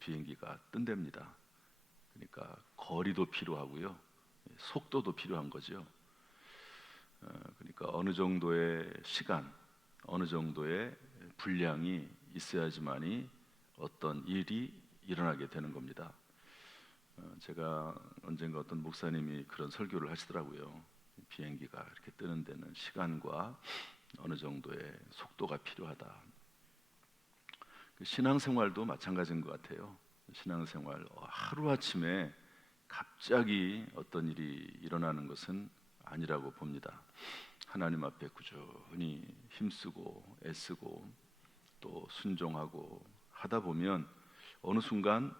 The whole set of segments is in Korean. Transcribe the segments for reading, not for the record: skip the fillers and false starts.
비행기가 뜬답니다. 그러니까 거리도 필요하고요, 속도도 필요한 거죠. 그러니까 어느 정도의 시간, 어느 정도의 분량이 있어야지만이 어떤 일이 일어나게 되는 겁니다. 제가 언젠가 어떤 목사님이 그런 설교를 하시더라고요. 비행기가 이렇게 뜨는 데는 시간과 어느 정도의 속도가 필요하다. 신앙생활도 마찬가지인 것 같아요. 신앙생활 하루아침에 갑자기 어떤 일이 일어나는 것은 아니라고 봅니다. 하나님 앞에 꾸준히 힘쓰고 애쓰고 또 순종하고 하다 보면 어느 순간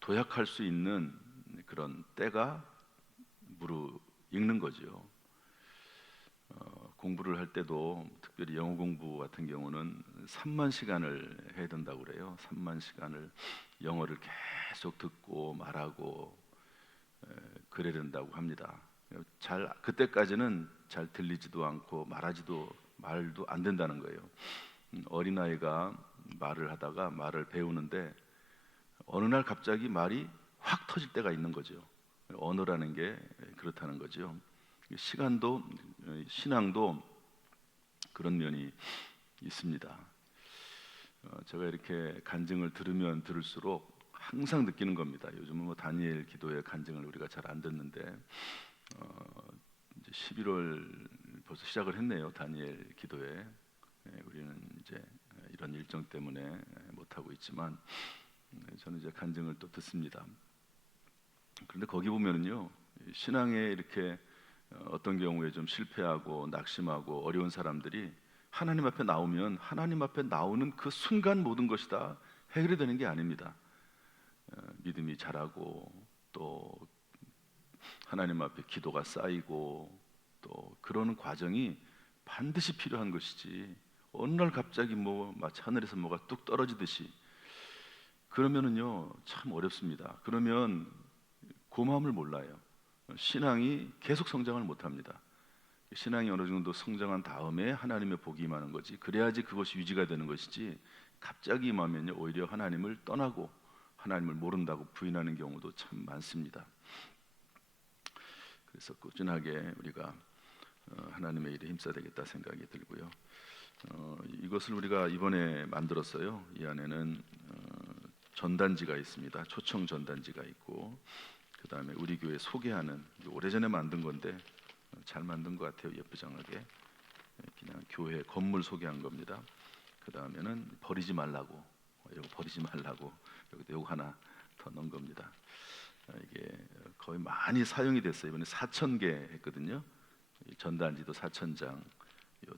도약할 수 있는 그런 때가 무르익는 거죠. 공부를 할 때도 특별히 영어 공부 같은 경우는 3만 시간을 해야 된다고 그래요. 3만 시간을 영어를 계속 듣고 말하고 그래야 된다고 합니다. 그때까지는 잘 들리지도 않고 말도 안 된다는 거예요. 어린아이가 말을 하다가 말을 배우는데 어느 날 갑자기 말이 확 터질 때가 있는 거죠. 언어라는 게 그렇다는 거죠. 시간도 신앙도 그런 면이 있습니다. 제가 이렇게 간증을 들으면 들을수록 항상 느끼는 겁니다. 요즘은 뭐 다니엘 기도의 간증을 우리가 잘 안 듣는데 이제 11월 벌써 시작을 했네요. 다니엘 기도회. 우리는 이제 이런 일정 때문에 못 하고 있지만 저는 이제 간증을 또 듣습니다. 그런데 거기 보면은요, 신앙에 이렇게 어떤 경우에 좀 실패하고 낙심하고 어려운 사람들이 하나님 앞에 나오면 하나님 앞에 나오는 그 순간 모든 것이 다 해결이 되는 게 아닙니다. 믿음이 자라고 또 하나님 앞에 기도가 쌓이고 또 그러는 과정이 반드시 필요한 것이지, 어느 날 갑자기 뭐 마치 하늘에서 뭐가 뚝 떨어지듯이 그러면은요 참 어렵습니다. 그러면 고마움을 몰라요. 신앙이 계속 성장을 못합니다. 신앙이 어느 정도 성장한 다음에 하나님의 복이 임하는 거지, 그래야지 그것이 유지가 되는 것이지, 갑자기 임하면요 오히려 하나님을 떠나고 하나님을 모른다고 부인하는 경우도 참 많습니다. 그래서 꾸준하게 우리가 하나님의 일에 힘써야 되겠다 생각이 들고요. 이것을 우리가 이번에 만들었어요. 이 안에는 전단지가 있습니다. 초청 전단지가 있고, 그 다음에 우리 교회 소개하는, 오래전에 만든 건데 잘 만든 것 같아요. 예쁘장하게 그냥 교회 건물 소개한 겁니다. 그 다음에는 버리지 말라고, 이거 버리지 말라고 여기도 요거 하나 더 넣은 겁니다. 이게 거의 많이 사용이 됐어요. 이번에 4,000개 했거든요. 전단지도 4,000장,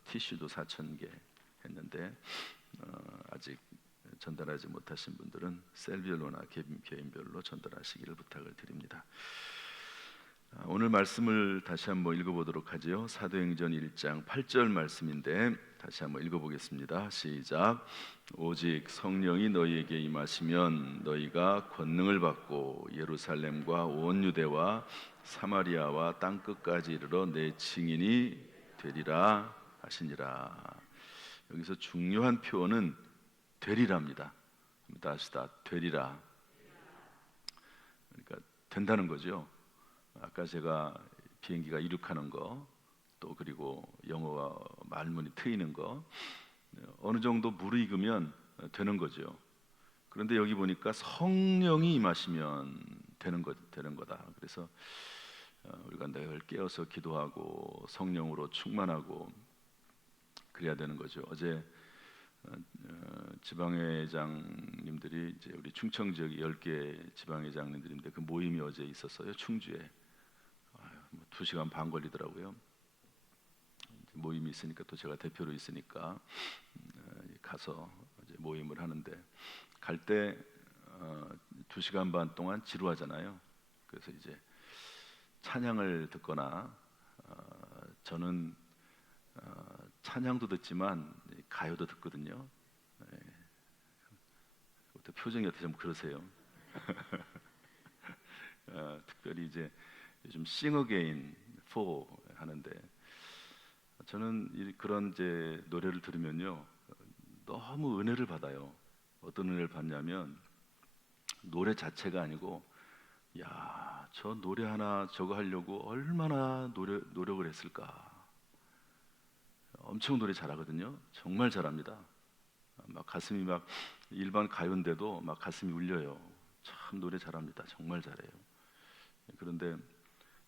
티슈도 4,000개 했는데 아직 전달하지 못하신 분들은 셀별로나 개인별로 전달하시기를 부탁을 드립니다. 오늘 말씀을 다시 한번 읽어보도록 하죠. 사도행전 1장 8절 말씀인데 다시 한번 읽어보겠습니다. 시작. 오직 성령이 너희에게 임하시면 너희가 권능을 받고 예루살렘과 온 유대와 사마리아와 땅끝까지 이르러 내 증인이 되리라 하시니라. 여기서 중요한 표현은 되리라입니다. 다시다, 되리라. 그러니까 된다는 거죠. 아까 제가 비행기가 이륙하는 거, 또 그리고 영어와 말문이 트이는 거, 어느 정도 무르익으면 되는 거죠. 그런데 여기 보니까 성령이 임하시면 되는 거다. 그래서 우리가 늘 깨어서 기도하고 성령으로 충만하고 그래야 되는 거죠. 어제 지방회장님들이 이제 우리 충청 지역 10개 지방회장님들인데 그 모임이 어제 있었어요. 충주에. 2시간 반 걸리더라고요. 모임이 있으니까 또 제가 대표로 있으니까 가서 이제 모임을 하는데, 갈 때 2시간 반 동안 지루하잖아요. 그래서 이제 찬양을 듣거나 저는 찬양도 듣지만 가요도 듣거든요. 또 표정이 어떻게 좀 그러세요. 특별히 이제 요즘 Sing Again 4 하는데, 저는 그런 이제 노래를 들으면요 너무 은혜를 받아요. 어떤 은혜를 받냐면 노래 자체가 아니고, 야, 저 노래 하나 저거 하려고 얼마나 노력을 했을까. 엄청 노래 잘하거든요. 정말 잘합니다. 막 가슴이 막 일반 가요인데도 막 가슴이 울려요. 참 노래 잘합니다. 정말 잘해요. 그런데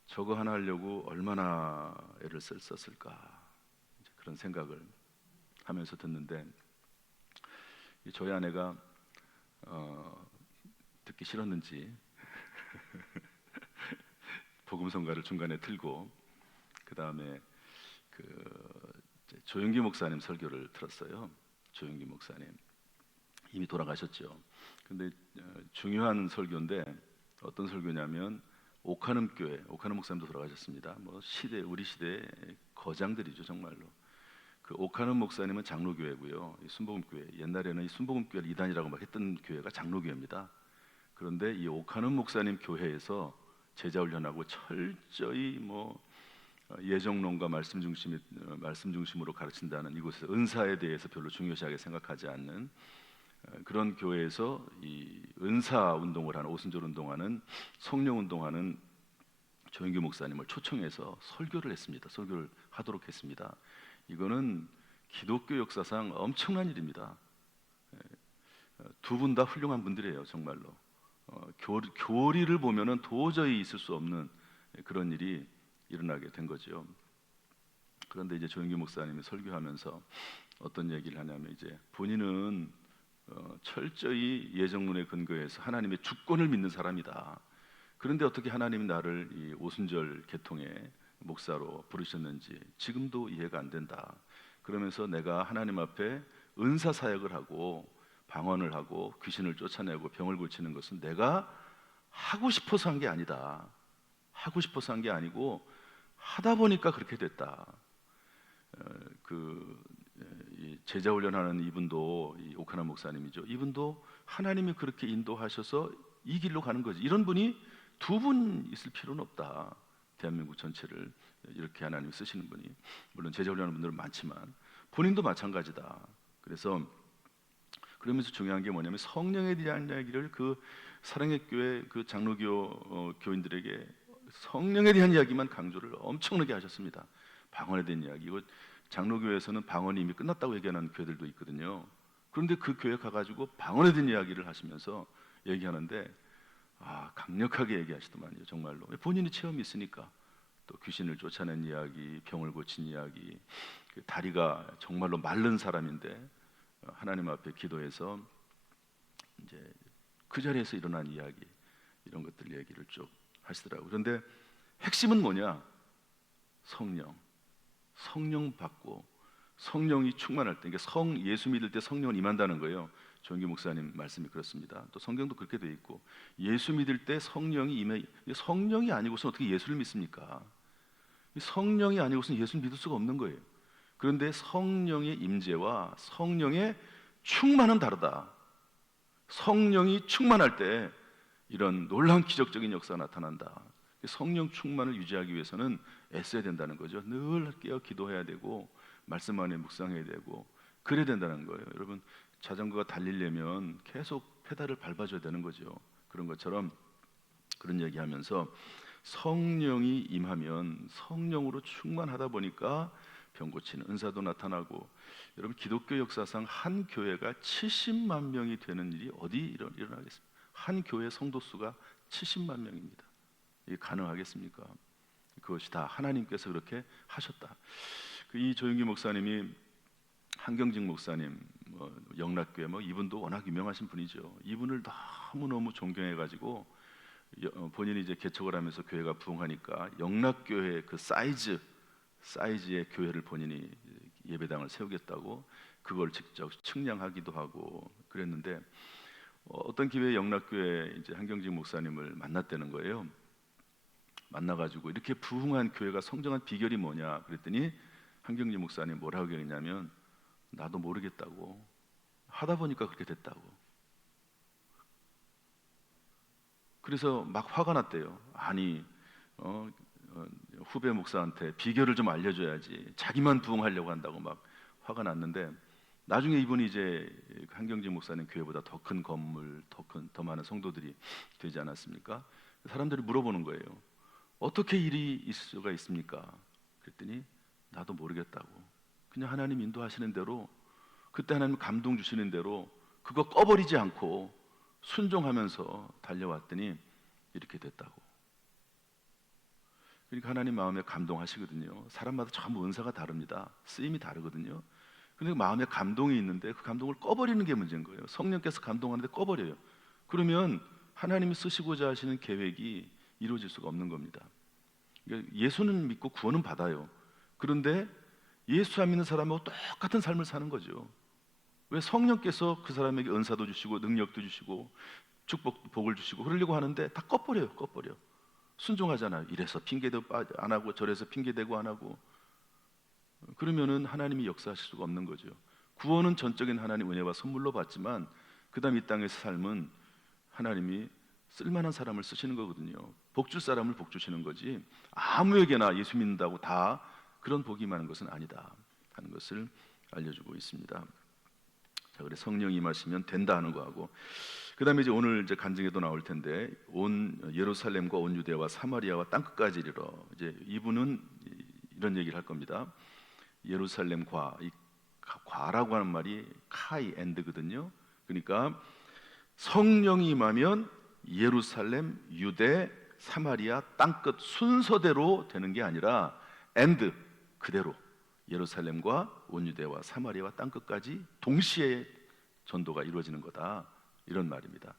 저거 하나 하려고 얼마나 애를 썼을까, 이제 그런 생각을 하면서 듣는데, 저희 아내가 듣기 싫었는지 복음성가를 중간에 틀고 그 다음에 조용기 목사님 설교를 들었어요. 조용기 목사님 이미 돌아가셨죠. 근데 중요한 설교인데, 어떤 설교냐면 오카눔 교회, 오카눔 목사님도 돌아가셨습니다. 뭐 우리 시대의 거장들이죠, 정말로. 그 오카눔 목사님은 장로교회고요. 이 순복음교회, 옛날에는 이 순복음교회를 이단이라고 막 했던 교회가 장로교회입니다. 그런데 이 오카눔 목사님 교회에서 제자 훈련하고 철저히 예정론과 말씀 중심으로 가르친다는, 이곳에서 은사에 대해서 별로 중요시하게 생각하지 않는 그런 교회에서 이 은사 운동을 하는, 오순절 운동하는, 성령 운동하는 조영규 목사님을 초청해서 설교를 했습니다. 설교를 하도록 했습니다. 이거는 기독교 역사상 엄청난 일입니다. 두 분 다 훌륭한 분들이에요, 정말로. 교리를 보면은 도저히 있을 수 없는 그런 일이 일어나게 된 거죠. 그런데 이제 조영규 목사님이 설교하면서 어떤 얘기를 하냐면, 이제 본인은 철저히 예정론에 근거해서 하나님의 주권을 믿는 사람이다. 그런데 어떻게 하나님이 나를 이 오순절 개통의 목사로 부르셨는지 지금도 이해가 안 된다. 그러면서 내가 하나님 앞에 은사 사역을 하고 방언을 하고 귀신을 쫓아내고 병을 고치는 것은 내가 하고 싶어서 한 게 아니다. 하고 싶어서 한 게 아니고 하다 보니까 그렇게 됐다. 이 제자 훈련하는 이분도 이 오카나 목사님이죠. 이분도 하나님이 그렇게 인도하셔서 이 길로 가는 거지. 이런 분이 두 분 있을 필요는 없다. 대한민국 전체를 이렇게 하나님이 쓰시는 분이, 물론 제자 훈련하는 분들은 많지만 본인도 마찬가지다. 그러면서 중요한 게 뭐냐면, 성령에 대한 이야기를 그 사랑의 교회 그 장로교 교인들에게 성령에 대한 이야기만 강조를 엄청나게 하셨습니다. 방언에 대한 이야기, 이거 장로교회에서는 방언이 이미 끝났다고 얘기하는 교회들도 있거든요. 그런데 그 교회 가가지고 방언에 대한 이야기를 하시면서 얘기하는데, 강력하게 얘기하시더만요. 정말로 본인이 체험이 있으니까. 또 귀신을 쫓아낸 이야기, 병을 고친 이야기, 그 다리가 정말로 마른 사람인데 하나님 앞에 기도해서 이제 그 자리에서 일어난 이야기, 이런 것들 얘기를 쭉 하시더라고요. 그런데 핵심은 뭐냐? 성령 받고 성령이 충만할 때, 그러니까 예수 믿을 때 성령은 임한다는 거예요. 조영기 목사님 말씀이 그렇습니다. 또 성경도 그렇게 돼 있고, 예수 믿을 때 성령이 임해. 성령이 아니고서 어떻게 예수를 믿습니까? 성령이 아니고서는 예수를 믿을 수가 없는 거예요. 그런데 성령의 임재와 성령의 충만은 다르다. 성령이 충만할 때 이런 놀라운 기적적인 역사가 나타난다. 성령 충만을 유지하기 위해서는 애써야 된다는 거죠. 늘 깨어 기도해야 되고 말씀 안에 묵상해야 되고 그래야 된다는 거예요. 여러분, 자전거가 달리려면 계속 페달을 밟아줘야 되는 거죠. 그런 것처럼 그런 얘기하면서 성령이 임하면 성령으로 충만하다 보니까 병 고치는 은사도 나타나고, 여러분 기독교 역사상 한 교회가 70만 명이 되는 일이 어디 일어나겠습니까? 한 교회 성도 수가 70만 명입니다. 이게 가능하겠습니까? 그것이 다 하나님께서 그렇게 하셨다. 이 조영기 목사님이 한경직 목사님, 영락교회 이분도 워낙 유명하신 분이죠. 이분을 너무너무 존경해가지고 본인이 이제 개척을 하면서 교회가 부흥하니까 영락교회 그 사이즈의 교회를 본인이 예배당을 세우겠다고 그걸 직접 측량하기도 하고 그랬는데, 어떤 기회에 영락교회 이제 한경직 목사님을 만났다는 거예요. 만나가지고 이렇게 부흥한 교회가 성장한 비결이 뭐냐 그랬더니 한경직 목사님 뭐라고 얘기했냐면, 나도 모르겠다고, 하다 보니까 그렇게 됐다고. 그래서 막 화가 났대요. 아니 후배 목사한테 비결을 좀 알려줘야지, 자기만 부흥하려고 한다고 막 화가 났는데, 나중에 이분이 이제 한경재 목사님 교회보다 더 큰 건물, 더 많은 성도들이 되지 않았습니까? 사람들이 물어보는 거예요. 어떻게 일이 있을 수가 있습니까? 그랬더니 나도 모르겠다고. 그냥 하나님 인도하시는 대로, 그때 하나님 감동 주시는 대로 그거 꺼버리지 않고 순종하면서 달려왔더니 이렇게 됐다고. 그러니까 하나님 마음에 감동하시거든요. 사람마다 전부 은사가 다릅니다. 쓰임이 다르거든요. 근데 마음에 감동이 있는데 그 감동을 꺼버리는 게 문제인 거예요. 성령께서 감동하는데 꺼버려요. 그러면 하나님이 쓰시고자 하시는 계획이 이루어질 수가 없는 겁니다. 그러니까 예수는 믿고 구원은 받아요. 그런데 예수 안 믿는 사람하고 똑같은 삶을 사는 거죠. 왜? 성령께서 그 사람에게 은사도 주시고 능력도 주시고 복을 주시고 그러려고 하는데 다 꺼버려요. 꺼버려. 순종하잖아요. 이래서 핑계도 안 하고 저래서 핑계대고 안 하고. 그러면은 하나님이 역사하실 수가 없는 거죠. 구원은 전적인 하나님 은혜와 선물로 받지만 그 다음 이 땅에서 삶은 하나님이 쓸만한 사람을 쓰시는 거거든요. 복 줄 사람을 복 주시는 거지 아무에게나 예수 믿는다고 다 그런 복이 많은 것은 아니다 하는 것을 알려주고 있습니다. 자, 그래 성령이 임하시면 된다 하는 거하고, 그 다음에 이제 오늘 이제 간증에도 나올 텐데 온 예루살렘과 온 유대와 사마리아와 땅끝까지 이르러, 이제 이분은 이런 얘기를 할 겁니다. 예루살렘 이 과라고 하는 말이 카이 엔드거든요. 그러니까 성령이 임하면 예루살렘, 유대, 사마리아 땅끝 순서대로 되는 게 아니라 엔드 그대로 예루살렘과 온 유대와 사마리아와 땅끝까지 동시에 전도가 이루어지는 거다, 이런 말입니다.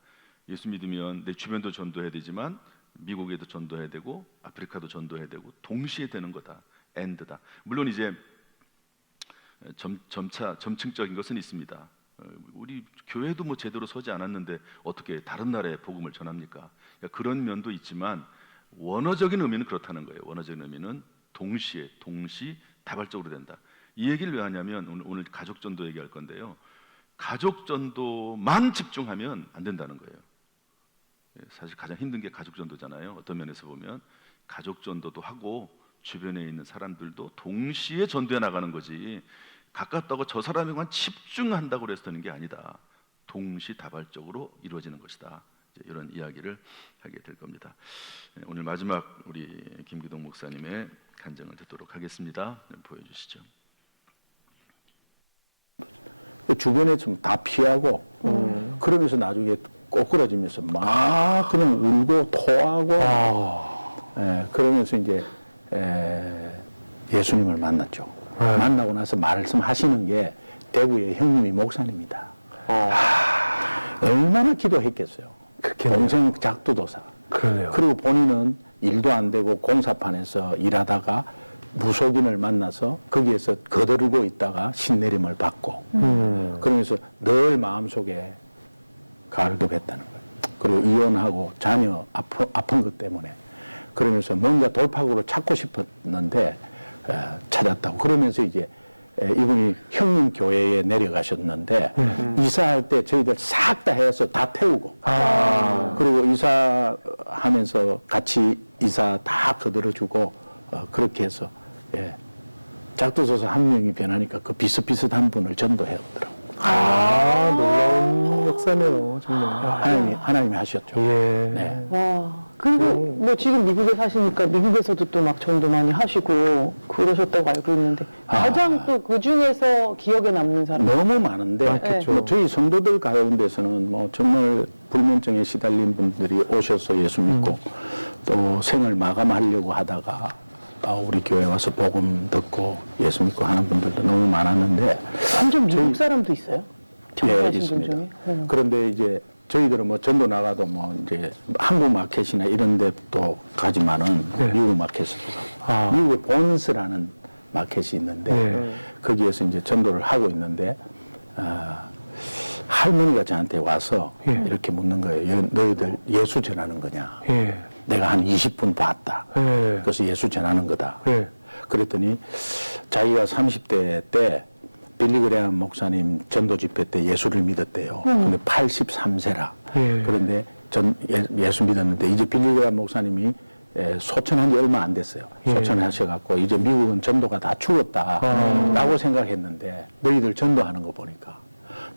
예수 믿으면 내 주변도 전도해야 되지만 미국에도 전도해야 되고 아프리카도 전도해야 되고 동시에 되는 거다. 엔드다. 물론 이제 점층적인 것은 있습니다. 우리 교회도 뭐 제대로 서지 않았는데 어떻게 다른 나라에 복음을 전합니까? 그러니까 그런 면도 있지만 원어적인 의미는 그렇다는 거예요. 원어적인 의미는 동시다발적으로 된다. 이 얘기를 왜 하냐면 오늘 가족 전도 얘기할 건데요. 가족 전도만 집중하면 안 된다는 거예요. 사실 가장 힘든 게 가족 전도잖아요. 어떤 면에서 보면 가족 전도도 하고 주변에 있는 사람들도 동시에 전도해 나가는 거지, 가깝다고 저 사람에게만 집중한다고 해서 되는 게 아니다. 동시다발적으로 이루어지는 것이다. 이런 이야기를 하게 될 겁니다. 오늘 마지막 우리 김기동 목사님의 간증을 듣도록 하겠습니다. 보여주시죠. 주변에 좀 다 피하고 그러면서 나중에 꼬꾸라지면서 막 그냥 울고 토하고 그러면서 이제 예수님을 만났죠. 만나고 나서 말씀하시는 게 대구의 형님이 목사님이다. 얼마나 기도했겠어요. 그렇겠네요. 동생 작두도사. 그러네요. 그리고 본인은 일도 안 되고 공사판에서 일하다가 무속인을 만나서 거기에서 거들고 있다가 신내림을 받고 그러면서 늘 마음속에 가을급했다는 거예요. 그리고 이혼하고 자녀 아픈 것 때문에 그러면서 뭔가 돌파구를 찾고 싶었는데 찾았다고. 그러면서 이제 이분이 형님 교회에 내려가셨는데 이사할 때 저희들 싹 다 해서 다 태우고 그리고 이사하면서 같이 이사 다 거들어주고 그렇게 해서 작두소서 한 명이 변하니까 그 비슷비슷한 분을 전도해 오더라고요. 놀라운 역사네요, 정말. 하나님이 하셨죠. 예. 네. 와, 그리고 뭐 지금 미국에 사시니까 미국에서도 또 막 전도 많이 하시고 그러셨다고 알고 있는데 가장 또 그 중에서 기억에 남는 사람 너무 많은데 많겠죠. 뭐 저희 성도들 가운데서는 뭐 정말 불면증에 시달린 분들이 오셔서 예수 믿고 또 생을 마감하려고 하다가 우리 교회 와서 복음 듣고 예수 믿고 하는 분들도 너무 많았는데 완전 미국 사람도 있어요? 예, 전도하신 분 있습니다. 중에? 그런데 이제 저희들은 뭐 전도 나가도 뭐 이제 한국 마켓이나 이런 데도 가지만은 미국 마켓에도 가고 미국의 본스라는 마켓이 있는데 거기에서 이제 전도를 하고 있는데 할머니가 저한테 와서 이렇게 묻는 거예요. 너희들 예수 전하는 거냐? 내가 한 20분 봤다. 그래서 예수 전하는 거다. 그랬더니 자기가 30대 때 빌리그레암 목사님 전도 집회 때 예수를 믿었대요. 근데 83세라. 그런데 예수 믿었는데 이제 빌리그레암 목사님이 소천한 지 얼마 안 됐어요. 소천하셔갖고 이제 미국은 전도가 다 죽었다라고 생각했는데 너희들 전도하는 거 보니까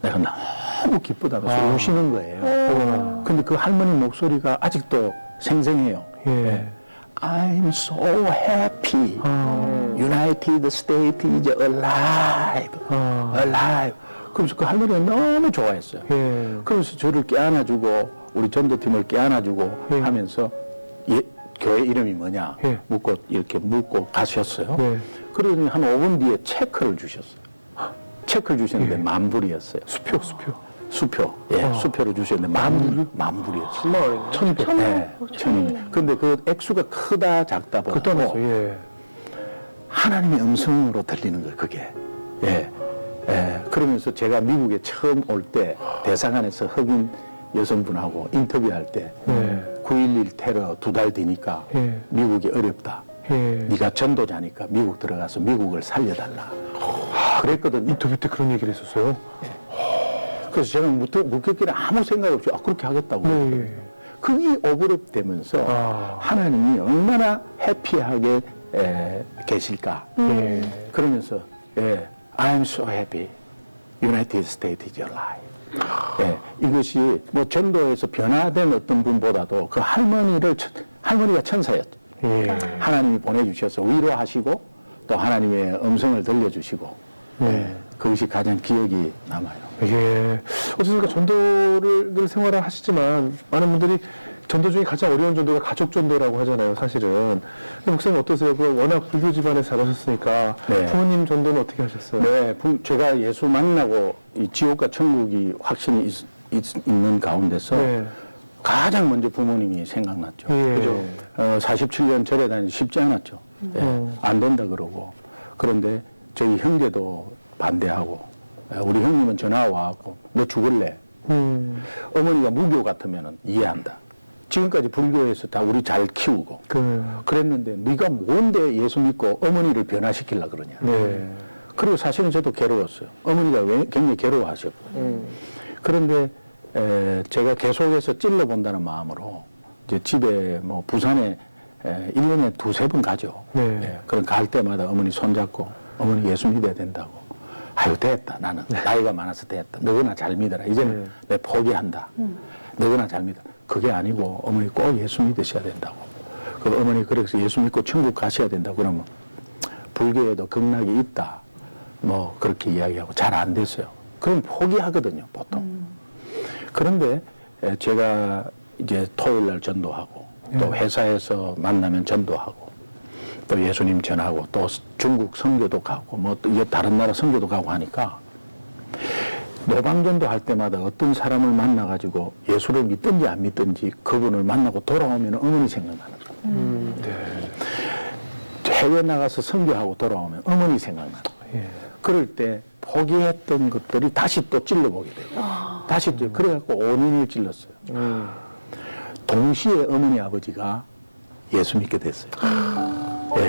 내가 너무 기쁘다면서 우시는 거예요. 근데 그 할머니 목소리가 아직도 생생해요. 예. I'm so happy. United States is alive. alive. 그래서 그 할머니가 너무 좋아했어요. 그래서 저를 껴안아주고 우리 전도팀을 껴안아주고 하면서 교회 이름이 뭐냐 묻고 이렇게 묻고 가셨어요. 그러더니 한 5분 뒤에 체크를 주셨어요. 체크를 주셨는데 만불이었어요. 수표. 수표를 주셨는데 만불이었어요. 1200. 네, 1200. 근데 그 액수가 크다 작다 보고 그 떠나서, 예. 하나님의 음성으로 들리는 거예요, 그게. 그러면서 제가 미국에 처음 올 때 대사관에서 흑인 여성분하고 인터뷰할 때 9.11 테러 2달 뒤니까 미국이 어렵다. 네가 전도자니까 미국 들어가서 미국을 살려달라. 그랬거든요. 인터뷰 때 그런 얘기를 했었어요? 그래서 제가 묻겠기는 아무 생각 없이 그렇게 하겠다고. 그게 오버랩 되면서 하나님이 얼마나 해피하게 계실까. 그러면서 I'm so happy. United States is alive. 이것이 뭐 전도에서 변화된 어떤 분보다도 그 할머니가 천사였죠. 하나님이 보내주셔서 위로하시고 또 하나님의 음성을 들려주시고 그것이 가장 기억이 남아요. 어쨌든 전도를 늘 생활을 하시지만 많은 분들이 전도 중에 가장 어려운 전도가 가족 전도라고 하잖아요, 사실은. 근데 목사님 어떠세요? 워낙 불교 집안에서 자라셨으니까 부모님 전도는 어떻게 하셨어요? 네, 제가 예수 만나고 이 지옥과 천국이 확신이 있는 가운데서 가장 먼저 부모님이 생각났죠. 그죠? 47년 절에 다니기 쉽지 않았죠. 안 된다 그러고. 그런데 저희 형제도 반대하고, 우리 형님은 전화 와갖고, 너 죽을래? 어머니가 무교 같으면 이해한다. 지금까지 불교에서 다 우리 잘 키우고 그랬는데 네가 뭔데 예수 믿고 어머니를 변화시키려고 그러냐. 그리고 사실은 저도 괴로웠어요. 어머니가 굉장히 괴로워하셨고. 그런데 제가 계속해서 찔러본다는 마음으로 이제 집에 뭐 부산에 1년에 2-3번 가죠. 그럼 갈 때마다 어머니 손잡고 어머니 예수 믿어야 된다고. 아유 됐다. 나는 나이가 많아서 됐다. 너거나 잘 믿어라. 이제는 내 포기한다. 너거나 잘 믿어라. 그게 아니고 어머니 꼭 예수 믿으셔야 된다고. 그 어머니 그래서 예수 믿고 천국 가셔야 된다고 그러면 불교에도 극락이 있다. 뭐 그렇게 이야기하고 잘 안 됐어요. 그럼 포기하거든요, 보통. 그런데 제가 이제 토요일 날 전도하고 또 회사에서 만나면 전도하고 또 예수님 전하고 또 중국 선교도 가고 뭐 또 다른 나라 선교도 가고 하니까 노방전도 할 때마다 어떤 사람을 만나가지고 예수를 믿든지 안 믿든지 그분을 만나고 돌아오면 어머니 생각나는 거예요. 해외 나가서 선교하고 돌아오면 어머니 생각나는 거예요. 그럴 때 포기했던 것들이 다시 또 찔러보게 되고 다시 또 그래갖고 5년을 찔렀어요. 동시에 어머니 아버지가 예수 믿게 됐어요.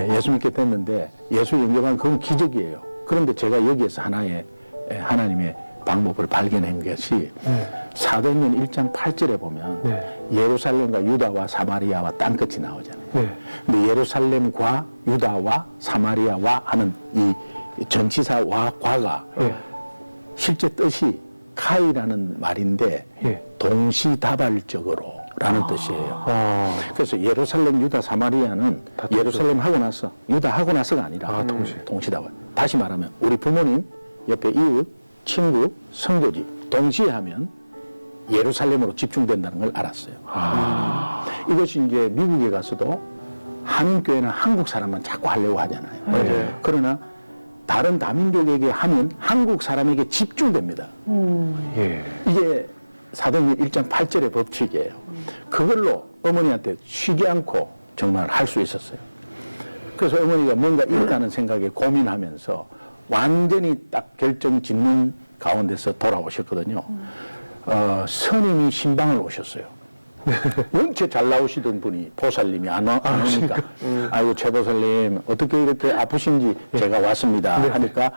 예수 믿게 됐는데 예수 영접한 그건 기적이에요. 그런데 제가 여기에서 하나님의 방법을 발견한 것이 사도행전 1장 8절에 보면 예루살렘과 유다와 사마리아와 땅끝이 나오잖아요. 근데 예루살렘과 유다와 사마리아와 하는 이 전치사와 과가 실제 뜻이 카이라는 말인데 동시다발적으로 라는 뜻이에요. 그래서 예루살렘, 유다, 사마리아는 예루살렘 하고 나서 유다 하고 나서가 아니라 동시다발. 다시 말하면 우리 부모님 옆에 이웃 친구, 성도지 동시에 하면 예루살렘으로 집중된다는 걸 알았어요. 이것이 이제 미국에 가서도 한인교회는 한국 사람만 자꾸 하려고 하잖아요. 그러나 다른 다민족에게 하면 한국 사람에게 집중됩니다. 이게 사도행전 1장 8절의 법칙이에요. 그걸로 어머니한테 쉬지 않고 정말 할 수 있었어요. 그래서 어머니가 뭔가 있다는 생각에 고민하면서 완전히 딱 결정 짓는 가운데서 돌아오셨거든요. 스님이 신방을 오셨어요. 원체 잘 나오시던 분이 보살님이 안 오니까 아이고 최 보살님 어떻게 이렇게 아프신지 제가 왔습니다 하니까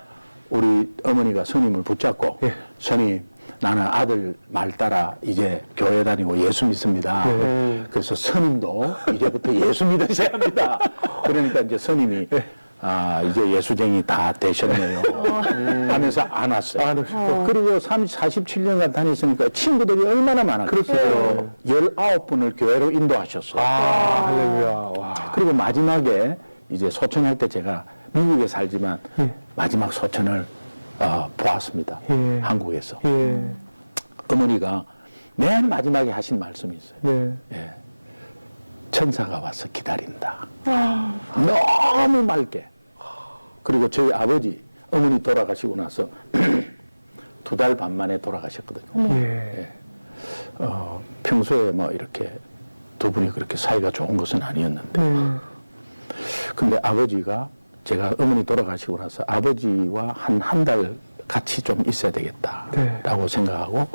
우리 어머니가 스님을 붙잡고 스님 나는 아들 말 따라 이제 교회 다니고 예수 믿습니다. 그래서 스님도 이제부터 예수 믿으셔야 합니다. 그러니까 이제 스님이 이제 예수쟁이 다 되셨네요. 하면서 안 왔어요. 그리고 47년간 다녔으니까 친구들이 얼마나 많았겠어요. 19분을 교회로 인도하셨어요. 할렐루야. 와. 그리고 마지막에 이제 소천할 때 제가 미국에 살지만 마지막 소천을 보았습니다. 한국에서. 어머니가 맨 마지막에 하신 말씀이 있어요. 예. 천사가 와서 기다린다. 너무 맑게. 그리고 저희 아버지, 어머니 돌아가시고 나서 2달 반 만에 돌아가셨거든요. 평소에 뭐 이렇게 두 분이 그렇게 사이가 좋은 것은 아니었는데. 근데 아버지가 제가 어머니 돌아가시고 나서 아버지와 한 달 같이 좀 있어야 되겠다라고 생각하고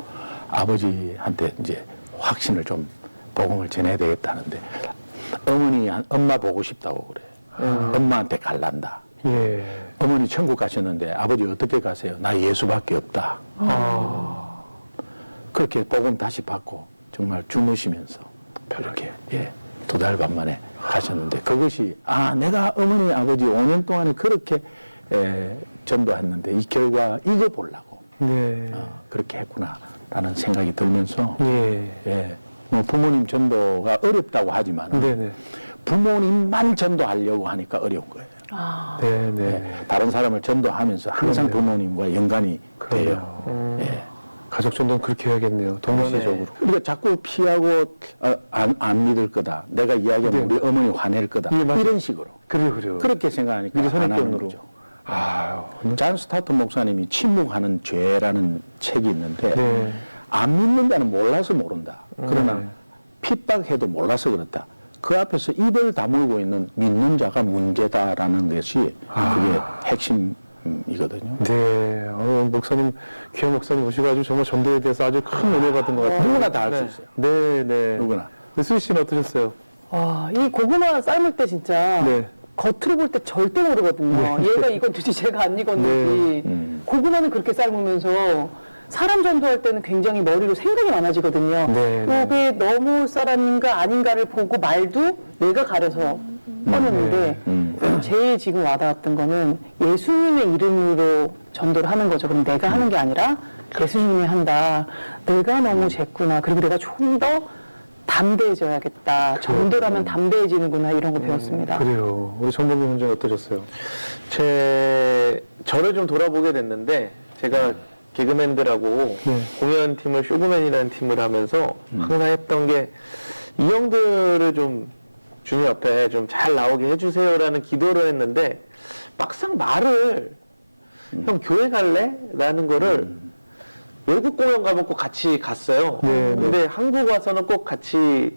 아버지한테 이제 확신을 좀 복음을 전해야 되겠다는데 엄마 보고 싶다고 그래. 엄마한테 갈란다. 어머니 천국 가셨는데 아버지 어떻게 가세요? 나 예수밖에 없다. 그렇게 복음 다시 받고 정말 주무시면서 이렇게 2달 반 만에 가셨는데 그것이 내가 어머니 아버지 5년 동안에 그렇게 전도했는데 이 결과 이거 보려고 그렇게 했구나라는 생각이 들면서 뭐 부모님 전도가 어렵다고 하지만 부모님만 전도하려고 하니까 어려운 거예요. 다른 사람을 전도하면서 항상 부모님과 연관이 돼요. 가족 전도는 그렇게 해야겠네요. 동시적으로. 우리가 자꾸 피하고 안 믿을 거다. 내가 이야기하면 우리 어머니 화낼 거다. 이런 식으로. 그래요. 그렇게 생각하니까 미리 안 하는 선입견으로. 거죠. 잔 스타트 목사님이 침묵하는 죄라는 책이 있는데 안 믿는 자는 몰라서 모른다. 그러나 핍박해도 몰라서 그렇다. 그 앞에서 입을 다물고 있는 믿는 자가 문제다라는 것이 그게 핵심이거든요. 목사님, 귀한 목사님 오셔가지고 정말 전도에 대해서 아주 큰 은혜 받은 것 같아요. 누구나 다 할 수 있어요. 누구나. 수희 씨는 어떠셨어요? 이 고구마 삶을 때 진짜 겉으로 볼 때 절대 모르거든요. 얘가 익었는지 제가 안 익었는지. 고구마는 그렇게 삶으면서 사람 전도할 때는 굉장히 머리로 생각이 많아지거든요. 이게 넘어올 사람인가 아닌가를 보고 말도 내가 가려서 꺼내는데 제일 지금 와닿았던 거는 예수님의 이름으로 전도를 하는 거죠. 그럼 내가 하는 게 아니라 예수님이 한다. 내가 너무 쟀구나. 그리고 내가 좀 더 담대해져야겠다. 전도라면 담대해지는구나. 이런 거 배웠습니다. 그래요. 우리 전범규 현장 어떠셨어요? 저를 좀 돌아보게 됐는데 제가 개그맨들하고 공연팀을 쇼그맨이라는 팀을 하면서 항상 했던 게 이 형들을 좀 주님 앞에 좀 잘 나오게 해주세요라는 기도를 했는데 막상 말을 형 교회 갈래? 라는 거를 외국 공연 가면 꼭 같이 갔어요. 근데 한국 와서는 꼭 같이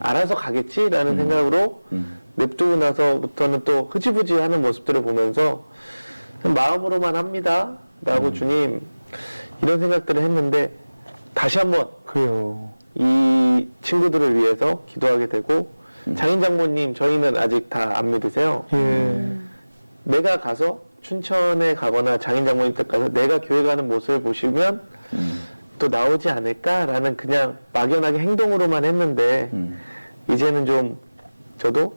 알아서 가겠지라는 생각으로 냅두고 나서부터는 또 흐지부지 하는 모습들을 보면서 마음으로만 합니다. 라고 주님 이런 생각들을 했는데 다시 한번 이 친구들을 위해서 기도하게 되고 장인 장모님 저희는 아직 다 안 믿으세요. 내가 가서 춘천에 가거나 장인 장모님 댁 가서 내가 교회 가는 모습을 보시면 또 나오지 않을까라는 그냥 막연하게 행동으로만 했는데 이제는 좀 저도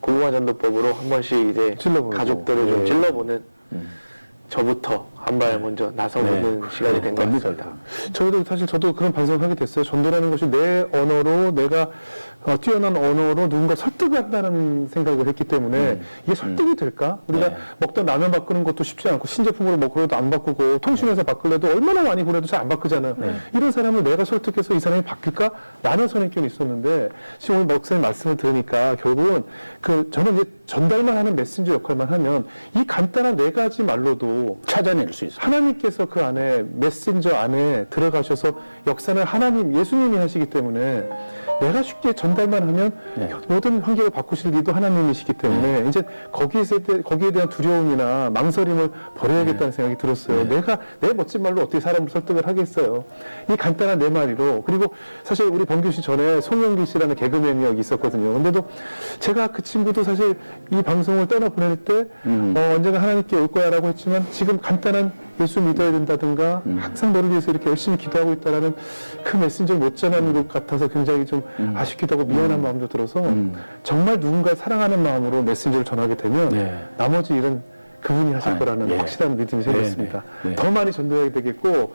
고구마 전도법으로 한 번씩 이제 가족들을 좀 찔러보는 저부터 한 발 먼저 나서보는 시간이 된 것 같습니다. 저도 그런 반성을 하게 됐어요. 전도라는 것이 내 언어로 내가 뛰어난 언어로 누군가 설득을 한다는 생각을 했기 때문에 이게 설득이 될까? 우리가 먹던 라면 바꾸는 것도 쉽지 않고 신제품으로 먹으려도 안 바꾸고 통신회사 바꾸려도 얼마나 많이 보내도 잘 안 바꾸잖아요. 이런 사람을 내가 설득해서 이 사람이 바뀔까? 라는 선입견이 있었는데 지금 오늘 목사님 말씀을 들으니까 결국은 저는 이제 전달만 하는 메신저 역할만 하면 이 간단한 4가지 말로도 찾아낼 수 있어요. 하나님께서 그 안에 메신저 안에 들어가셔서 역사는 하나님, 예수님이 하시기 때문에 내가 쉽게 전달만 하면 모든 환경을 바꾸실 리도 하나님이시기 때문에 이제 거기에 대한 두려움이나 망설임을 버려야겠다는 생각이 들었어요. 내가 내 멋진 말로 어떻게 사람을 설득을 하겠어요. 이 간단한 4마리로. 그리고 사실 우리 범규 씨 전에 송영기 씨라는 개그맨이 여기 있었거든요. 근데도 제가 그 친구도 사실 이 방송을 떠나보낼 때 언젠가 하나님께 올 거야라고 했지만 지금 간단한 하지만 예수 믿어야 된다든가 항상 너를 위해서 이렇게 열심히 기도하고 있다라는 그 메시지를 못 전하는 것 같아서 굉장히 좀 아쉽기도 하고 미안한 마음도 들어서 정말 누군가 사랑하는 마음으로 메시지를 전하게 되면 네. 나머지 일은 그분이 하실 거라는 예. 확실한 믿음이 생겼습니다. 네. 더 많이 전도해야 되겠고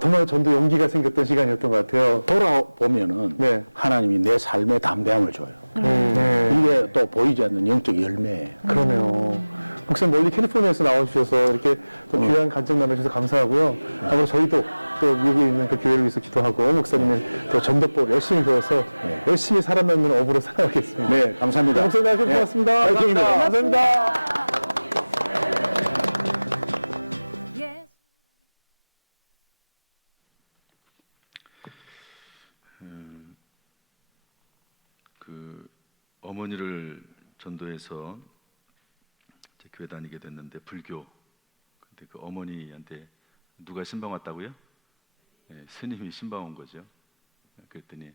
더 많은 전도 용기가 생겼던 시간이었던 것 같아요. 돌아보면은 네. 하나님이 내 삶에 담대함을 줘요. 네. 이게 또 보이지 않는 영적 열매예요. 그러네요. 목사님 멀리 캘리포니아에서 나와주셔서 이렇게 또 귀한 간증 나눠주셔서 감사하고요. 앞으로 저희도 또 미국에 있는 그 교회를 위해서 기도하고 목사님의 또 전도법 열심히 배워서 열심히 살아남는 업으로 살아가겠습니다. 네, 감사합니다. 목사님 나와주셔서 고맙습니다. 파이팅입니다. 감사합니다. 그 어머니를 전도해서 이제 교회 다니게 됐는데 불교. 근데 그 어머니한테 누가 신방 왔다고요? 네, 스님이 신방 온 거죠. 그랬더니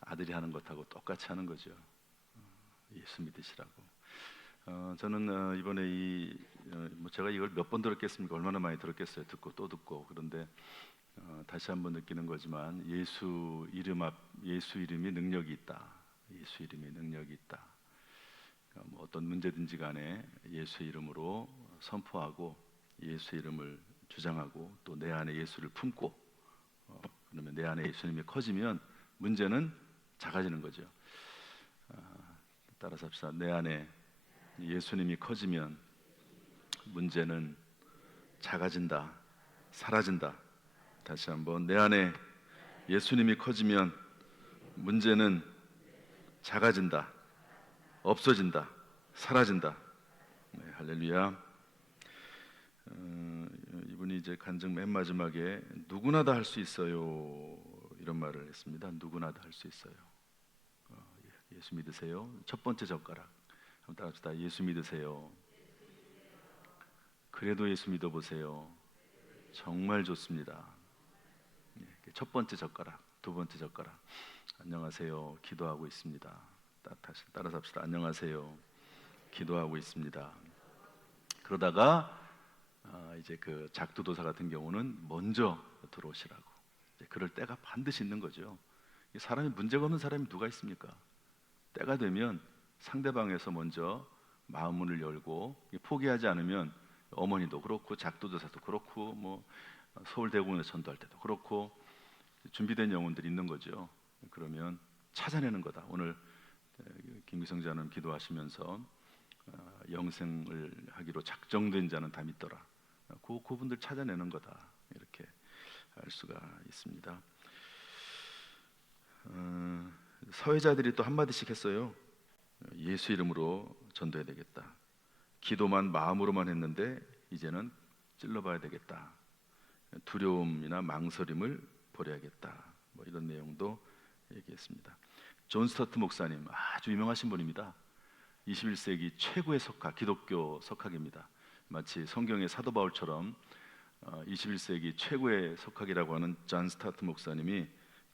아들이 하는 것하고 똑같이 하는 거죠. 예수 믿으시라고. 저는 이번에 뭐 제가 이걸 몇 번 들었겠습니까? 얼마나 많이 들었겠어요. 듣고 또 듣고. 그런데 다시 한번 느끼는 거지만 예수 이름이 능력이 있다. 예수 이름이 능력이 있다. 뭐 어떤 문제든지 간에 예수 이름으로 선포하고 예수 이름을 주장하고 또 내 안에 예수를 품고 그러면 내 안에 예수님이 커지면 문제는 작아지는 거죠. 따라서 합시다. 내 안에 예수님이 커지면 문제는 작아진다, 사라진다. 다시 한번 내 안에 예수님이 커지면 문제는 작아진다, 없어진다, 사라진다. 네, 할렐루야. 이분이 이제 간증 맨 마지막에 누구나 다 할 수 있어요 이런 말을 했습니다. 누구나 다 할 수 있어요. 예수 믿으세요. 첫 번째 젓가락 한번 따라합시다. 예수 믿으세요. 그래도 예수 믿어보세요. 정말 좋습니다. 첫 번째 젓가락, 두 번째 젓가락. 안녕하세요. 기도하고 있습니다. 다시 따라서 합시다. 안녕하세요. 기도하고 있습니다. 그러다가 이제 그 작두도사 같은 경우는 먼저 들어오시라고. 이제 그럴 때가 반드시 있는 거죠. 사람이 문제가 없는 사람이 누가 있습니까? 때가 되면 상대방에서 먼저 마음문을 열고 포기하지 않으면 어머니도 그렇고 작두도사도 그렇고 뭐 서울대공원에서 전도할 때도 그렇고 준비된 영혼들이 있는 거죠. 그러면 찾아내는 거다. 오늘 김기성 자는 기도하시면서 영생을 하기로 작정된 자는 다 믿더라. 그분들 찾아내는 거다. 이렇게 알 수가 있습니다. 사회자들이 또 한마디씩 했어요. 예수 이름으로 전도해야 되겠다. 기도만 마음으로만 했는데 이제는 찔러봐야 되겠다. 두려움이나 망설임을 버려야겠다. 뭐 이런 내용도 얘기했습니다. 존 스타트 목사님 아주 유명하신 분입니다. 21세기 최고의 석학, 기독교 석학입니다. 마치 성경의 사도 바울처럼 21세기 최고의 석학이라고 하는 존 스타트 목사님이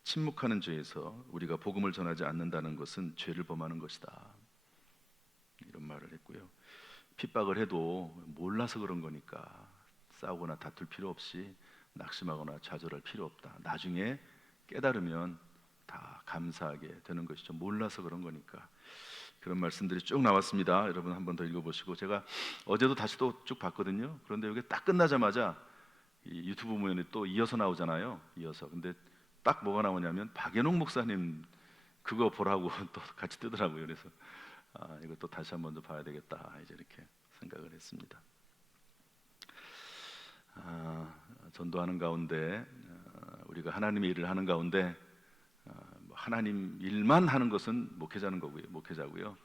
침묵하는 죄에서 우리가 복음을 전하지 않는다는 것은 죄를 범하는 것이다. 이런 말을 했고요. 핍박을 해도 몰라서 그런 거니까 싸우거나 다툴 필요 없이 낙심하거나 좌절할 필요 없다. 나중에 깨달으면 다 감사하게 되는 것이죠. 몰라서 그런 거니까. 그런 말씀들이 쭉 나왔습니다. 여러분 한 번 더 읽어보시고 제가 어제도 다시 또 쭉 봤거든요. 그런데 이게 딱 끝나자마자 이 유튜브 보면 또 이어서 나오잖아요. 이어서. 근데 딱 뭐가 나오냐면 박연옥 목사님 그거 보라고 또 같이 뜨더라고요. 그래서 이것도 다시 한 번 더 봐야 되겠다. 이제 이렇게 생각을 했습니다. 전도하는 가운데 우리가 하나님의 일을 하는 가운데 하나님 일만 하는 것은 목회자고요.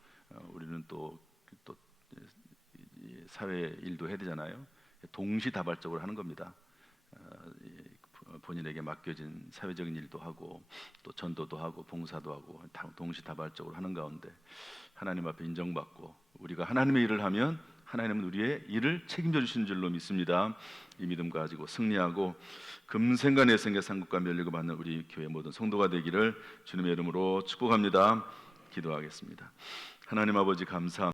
우리는 또 사회 일도 해야 되잖아요. 동시다발적으로 하는 겁니다. 본인에게 맡겨진 사회적인 일도 하고 또 전도도 하고 봉사도 하고 동시다발적으로 하는 가운데 하나님 앞에 인정받고 우리가 하나님의 일을 하면 하나님은 우리의 일을 책임져 주시는 줄로 믿습니다. 이 믿음 가지고 승리하고 금생과 내생의 상급과 면류를 받는 우리 교회 모든 성도가 되기를 주님의 이름으로 축복합니다. 기도하겠습니다. 하나님 아버지 감사합니다.